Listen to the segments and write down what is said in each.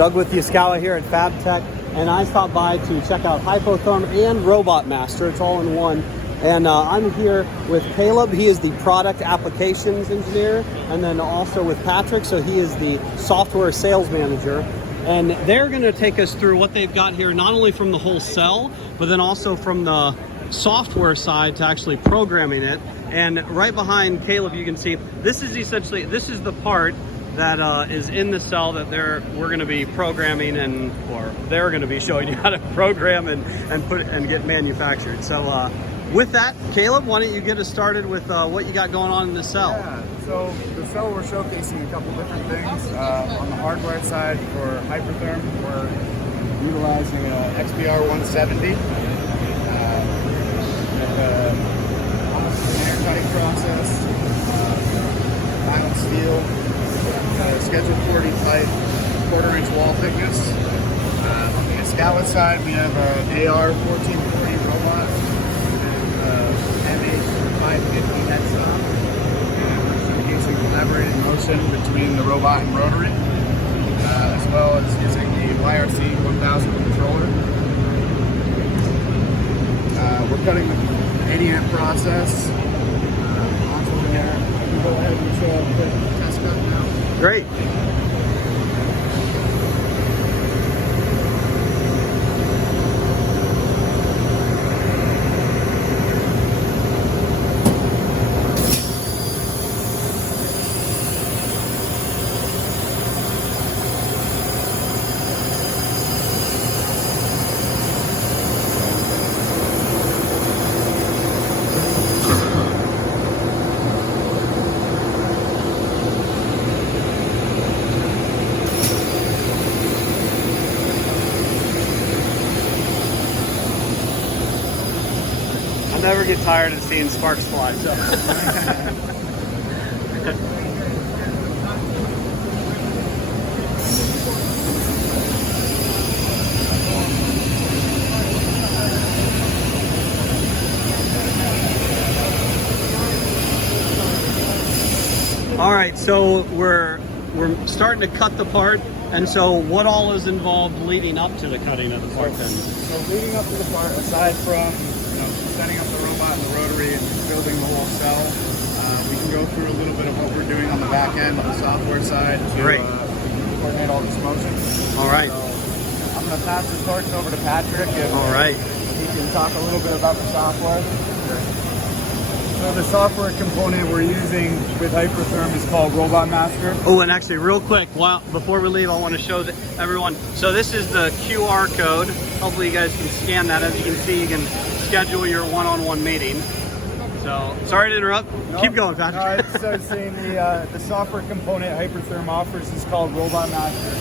Doug with Yaskawa here at FabTech, and I stopped by to check out Hypertherm and Robotmaster. It's all in one. And I'm here with Caleb. He is the product applications engineer, and then also with Patrick, so he is the software sales manager. And they're going to take us through what they've got here, not only from the whole cell, but then also from the software side to actually programming it. And right behind Caleb, you can see this is essentially, this is the part that is in the cell that we're going to be programming, and or they're going to be showing you how to program and get manufactured. So with that, Caleb, why don't you get us started with what you got going on in the cell? Yeah, so the cell, we're showcasing a couple different things. On the hardware side for Hypertherm, we're utilizing an XPR 170 with an air cutting process, vinyl steel, scheduled 40 pipe, 1/4 inch wall thickness. On the Yaskawa side, we have an AR 1440 robot and MH550 headstop. We're showcasing collaborated motion between the robot and rotary, as well as using the YRC 1000 controller. We're cutting the 80 amp process onto there. We'll go ahead and show a quick test cut now. Great. I never get tired of seeing sparks fly. So. All right, so we're starting to cut the part, and so what all is involved leading up to the cutting of the part then? So leading up to the part, aside from setting up the robot and the rotary and building the whole cell, we can go through a little bit of what we're doing on the back end, on the software side, to coordinate all this motion. All right. So I'm going to pass the torch over to Patrick, and all right, he can talk a little bit about the software. So the software component we're using with Hypertherm is called Robotmaster. Oh, and actually real quick, before we leave, I want to show everyone. So this is the QR code. Hopefully you guys can scan that. As you can see, you can schedule your one-on-one meeting. So sorry to interrupt. No, keep going, Patrick. No, I was saying the software component Hypertherm offers is called Robotmaster.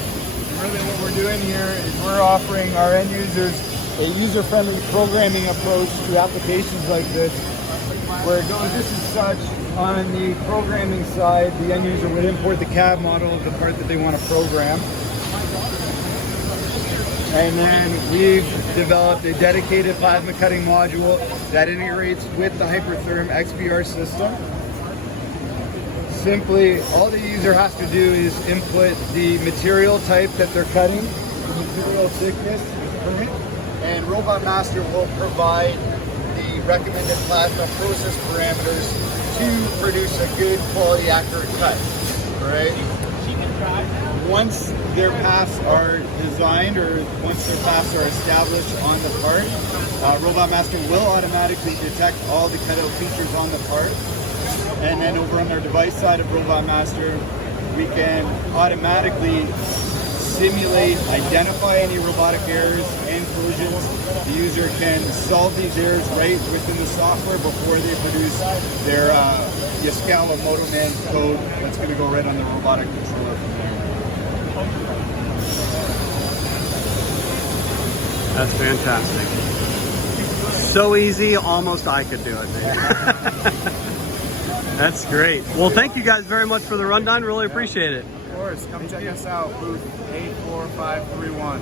And really what we're doing here is we're offering our end users a user-friendly programming approach to applications like this, where it goes just as such. On the programming side, the end user would import the CAD model of the part that they want to program. And then we've developed a dedicated plasma cutting module that integrates with the Hypertherm XPR system. Simply, all the user has to do is input the material type that they're cutting, the material thickness, and Robotmaster will provide the recommended plasma process parameters to produce a good quality, accurate cut. Right? Once their paths are designed, or once their paths are established on the part, Robotmaster will automatically detect all the cutout features on the part. And then over on our device side of Robotmaster, we can automatically simulate, identify any robotic errors and collisions. The user can solve these errors right within the software before they produce their Yaskawa Motoman code that's going to go right on the robotic controller from there. That's fantastic. So easy, almost I could do it. That's great. Well, thank you guys very much for the rundown. Really appreciate it. Of course, come check us out, booth 84531.